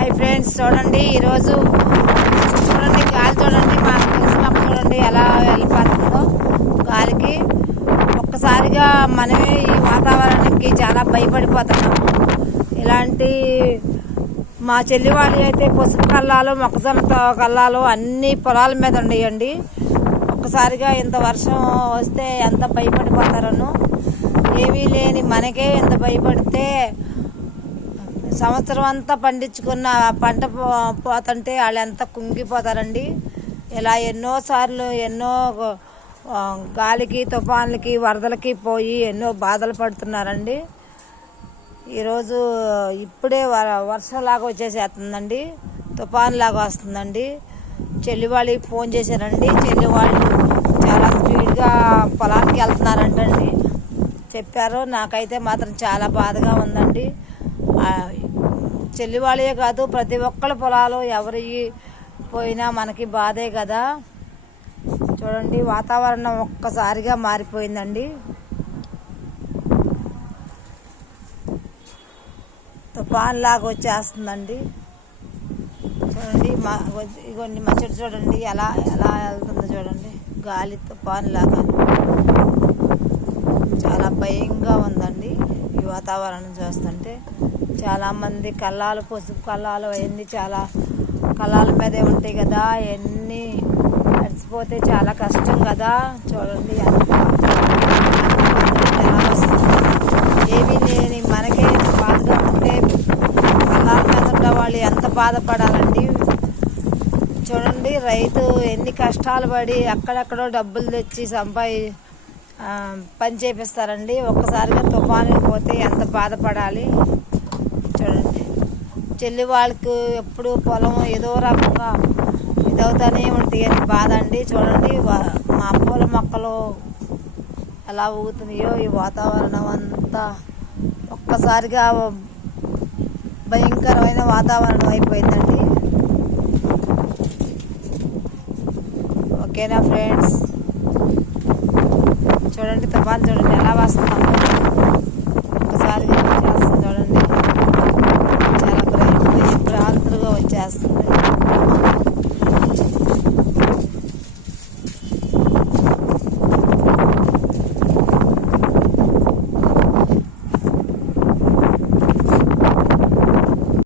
Hi friends, చూడండి ఈరోజు చూడండి గాలి చూడండి, మా తులసి మొక్క చూడండి ఎలా వెళ్ళిపోతుందో గాలికి. ఒక్కసారిగా మనమే ఈ వాతావరణానికి చాలా భయపడిపోతున్నాము. ఇలాంటి మా చెల్లి వాళ్ళు అయితే పసుపు కల్లాలు, మొక్కజొన్న కల్లాలు అన్ని పొలాల మీద ఉండేయండి. ఒక్కసారిగా ఇంత వర్షం వస్తే ఎంత భయపడిపోతారను. ఏమీ లేని మనకే ఎంత భయపడితే సంవత్సరం అంతా పండించుకున్న పంట పోతుంటే వాళ్ళు ఎంత కుంగిపోతారండి. ఇలా ఎన్నోసార్లు ఎన్నో గాలికి, తుఫాన్లకి, వరదలకి పోయి ఎన్నో బాధలు పడుతున్నారండి. ఈరోజు ఇప్పుడే వర్షంలాగా వచ్చేసేస్తుందండి, తుఫాన్ లాగా వస్తుందండి. చెల్లి వాళ్ళకి ఫోన్ చేశారండి. చెల్లి వాళ్ళు చాలా స్పీడ్గా పొలానికి వెళ్తున్నారంటండి చెప్పారు. నాకైతే మాత్రం చాలా బాధగా ఉందండి. చెల్లి వాళ్ళే కాదు, ప్రతి ఒక్కళ్ళ పొలాలు ఎవరి పోయినా మనకి బాధే కదా. చూడండి వాతావరణం ఒక్కసారిగా మారిపోయిందండి. తుఫాన్ లాగా వచ్చేస్తుందండి. చూడండి ఇగోండి మా చెట్టు చూడండి ఎలా ఎలా వెళ్తుందో చూడండి, గాలి తుఫాన్ లాగా. చాలా భయంగా ఉందండి ఈ వాతావరణం చూస్తుంటే. చాలామంది కల్లాలు, పసుపు కల్లాలు అవన్నీ చాలా కల్లాల మీదే ఉంటాయి కదా, అవన్నీ తడిసిపోతే చాలా కష్టం కదా. చూడండి ఎలా వస్తుంది. ఏమీ లేని మనకే బాధగా ఉంటే కల్లాల మీద ఉన్న వాళ్ళు ఎంత బాధపడాలండి. చూడండి రైతు ఎన్ని కష్టాలు పడి అక్కడెక్కడో డబ్బులు తెచ్చి పని చేపిస్తారండి. ఒక్కసారిగా తుఫాను పోతే ఎంత బాధపడాలి. చూడండి చెల్లి వాళ్ళకు ఎప్పుడు పొలం ఏదో రకంగా ఇదవుతానే ఉంటాయి అని బాధ అండి. చూడండి మా పూల మొక్కలు ఎలా ఊగుతున్నాయో. ఈ వాతావరణం అంతా ఒక్కసారిగా భయంకరమైన వాతావరణం అయిపోయిందండి. ఓకేనా ఫ్రెండ్స్, చూడండి తుఫాన్ చూడండి ఎలా వస్తుందో.